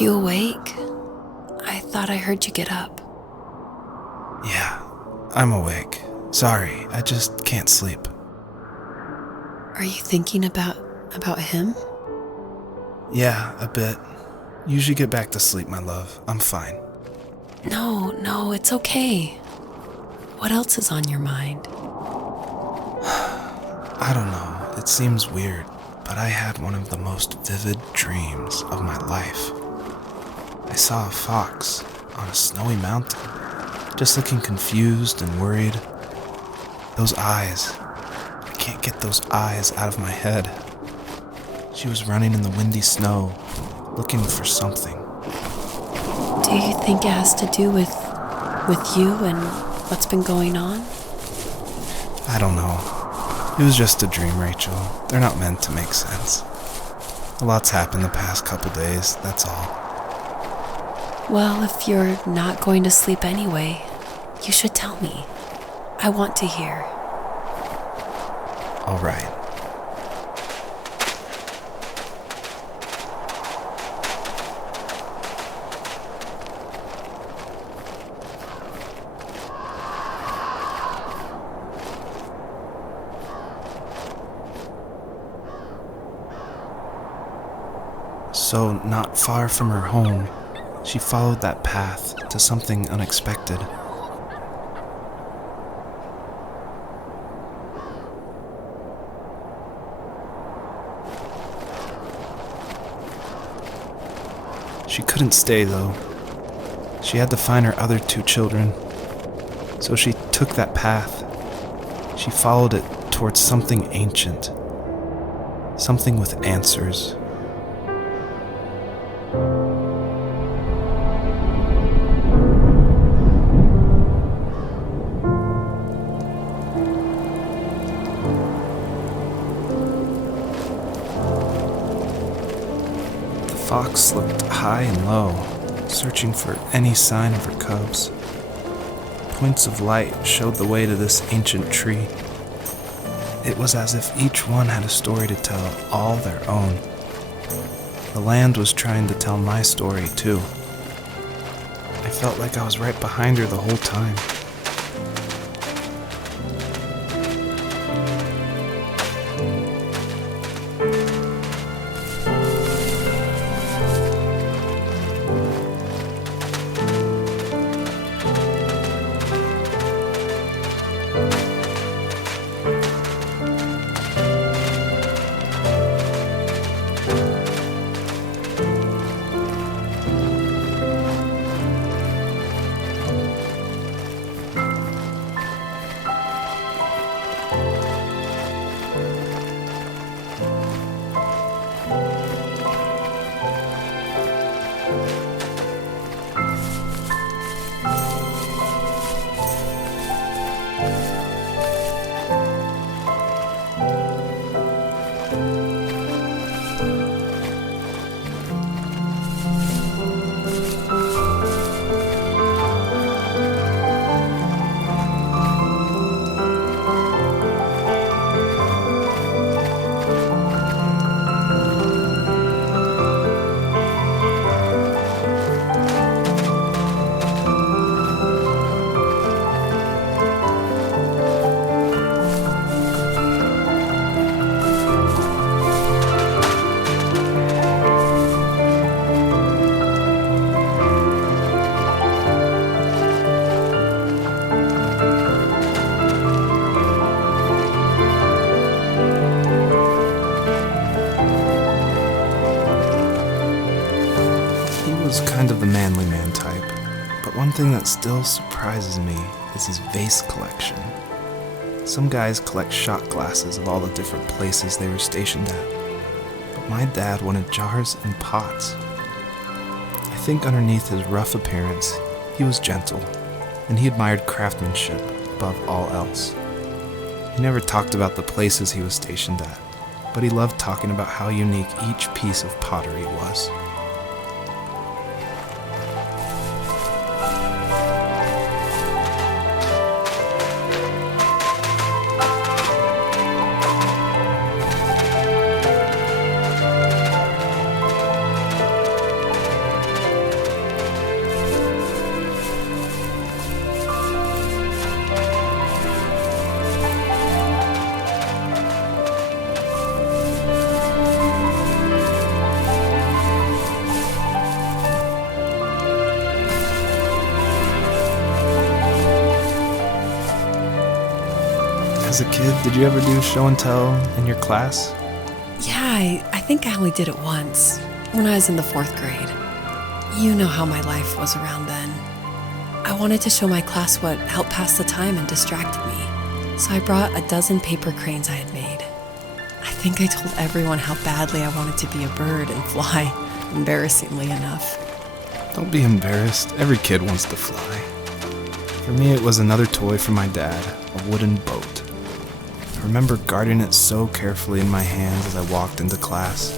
you awake? I thought I heard you get up. Yeah, I'm awake. Sorry, I just can't sleep. Are you thinking about him? Yeah, a bit. You should get back to sleep, my love. I'm fine. No, it's okay. What else is on your mind? I don't know. It seems weird, but I had one of the most vivid dreams of my life. I saw a fox on a snowy mountain, just looking confused and worried. Those eyes. I can't get those eyes out of my head. She was running in the windy snow, looking for something. Do you think it has to do with you and what's been going on? I don't know. It was just a dream, Rachel. They're not meant to make sense. A lot's happened the past couple days, that's all. Well, if you're not going to sleep anyway, you should tell me. I want to hear. All right. So, not far from her home, she followed that path to something unexpected. She couldn't stay, though. She had to find her other 2 children. So she took that path. She followed it towards something ancient. Something with answers. The fox looked high and low, searching for any sign of her cubs. Points of light showed the way to this ancient tree. It was as if each one had a story to tell, all their own. The land was trying to tell my story, too. I felt like I was right behind her the whole time. Kind of the manly man type, but one thing that still surprises me is his vase collection. Some guys collect shot glasses of all the different places they were stationed at, but my dad wanted jars and pots. I think underneath his rough appearance, he was gentle, and he admired craftsmanship above all else. He never talked about the places he was stationed at, but he loved talking about how unique each piece of pottery was. As a kid, did you ever do show and tell in your class? Yeah, I think I only did it once, when I was in the 4th grade. You know how my life was around then. I wanted to show my class what helped pass the time and distracted me, so I brought a dozen paper cranes I had made. I think I told everyone how badly I wanted to be a bird and fly, embarrassingly enough. Don't be embarrassed. Every kid wants to fly. For me, it was another toy from my dad, a wooden boat. I remember guarding it so carefully in my hands as I walked into class.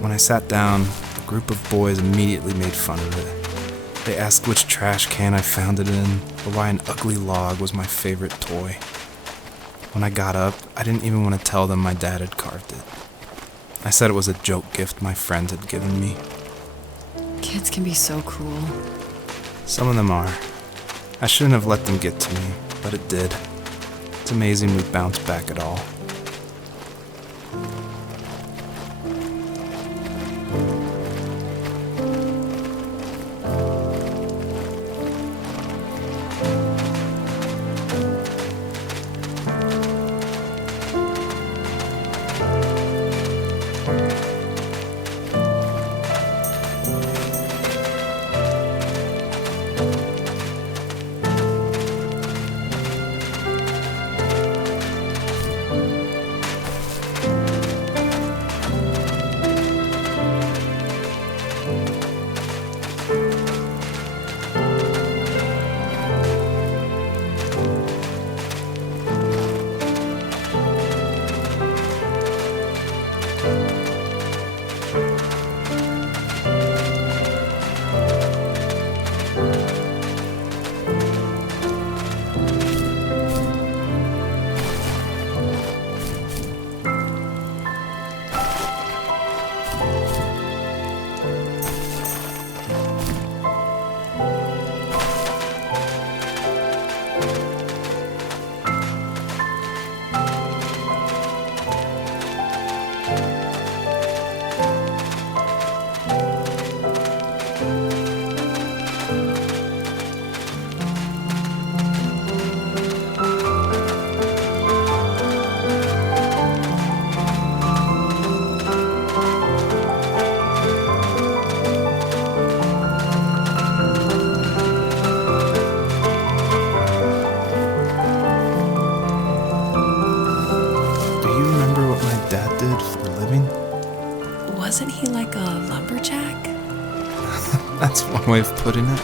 When I sat down, a group of boys immediately made fun of it. They asked which trash can I found it in, or why an ugly log was my favorite toy. When I got up, I didn't even want to tell them my dad had carved it. I said it was a joke gift my friend had given me. Kids can be so cruel. Some of them are. I shouldn't have let them get to me, but it did. It's amazing we bounced back at all. Wasn't he like a lumberjack? That's one way of putting it.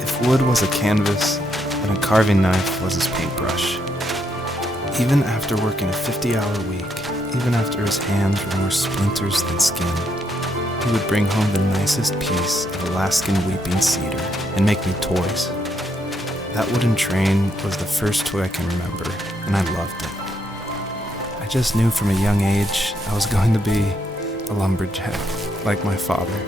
If wood was a canvas, then a carving knife was his paintbrush. Even after working a 50-hour week, even after his hands were more splinters than skin, he would bring home the nicest piece of Alaskan weeping cedar and make me toys. That wooden train was the first toy I can remember, and I loved it. I just knew from a young age I was going to be a lumberjack, like my father.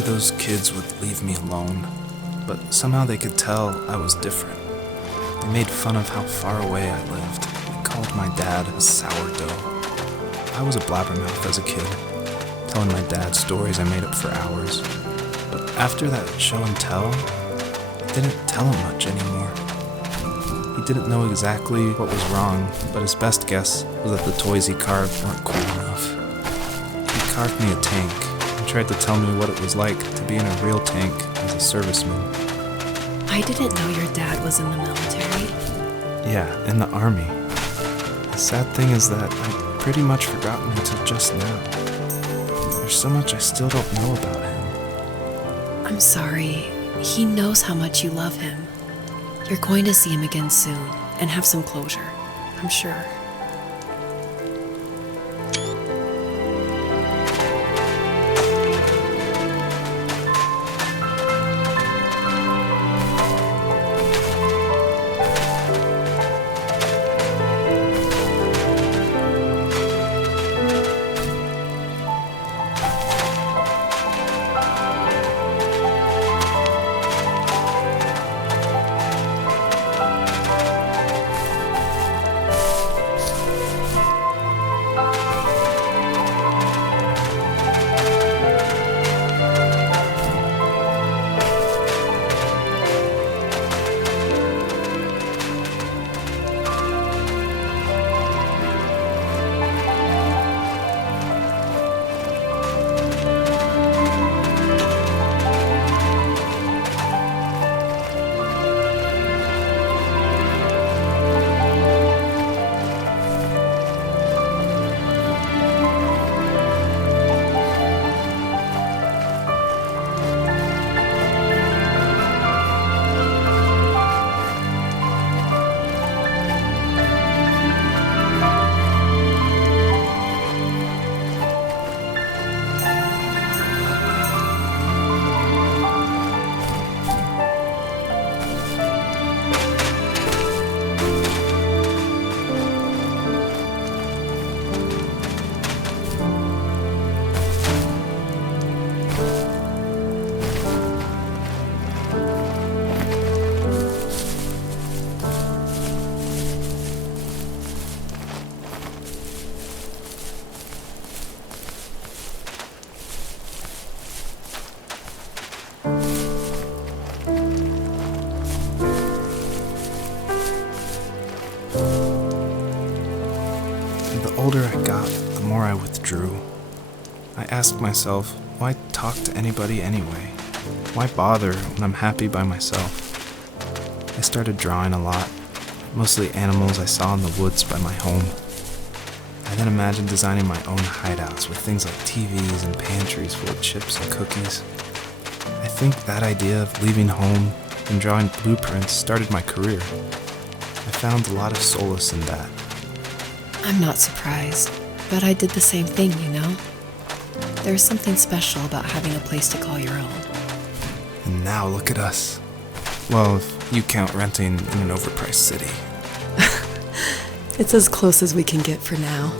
Usually those kids would leave me alone, but somehow they could tell I was different. They made fun of how far away I lived. They called my dad a sourdough. I was a blabbermouth as a kid, telling my dad stories I made up for hours. But after that show and tell, I didn't tell him much anymore. He didn't know exactly what was wrong, but his best guess was that the toys he carved weren't cool enough. He carved me a tank and tried to tell me what it was like to be in a real tank as a serviceman. I didn't know your dad was in the military. Yeah, in the army. The sad thing is that I'd pretty much forgotten until just now. There's so much I still don't know about him. I'm sorry. He knows how much you love him. You're going to see him again soon and have some closure, I'm sure. The older I got, the more I withdrew. I asked myself, why talk to anybody anyway? Why bother when I'm happy by myself? I started drawing a lot, mostly animals I saw in the woods by my home. I then imagined designing my own hideouts with things like TVs and pantries full of chips and cookies. I think that idea of leaving home and drawing blueprints started my career. I found a lot of solace in that. I'm not surprised, but I did the same thing, you know? There's something special about having a place to call your own. And now look at us. Well, if you count renting in an overpriced city. It's as close as we can get for now.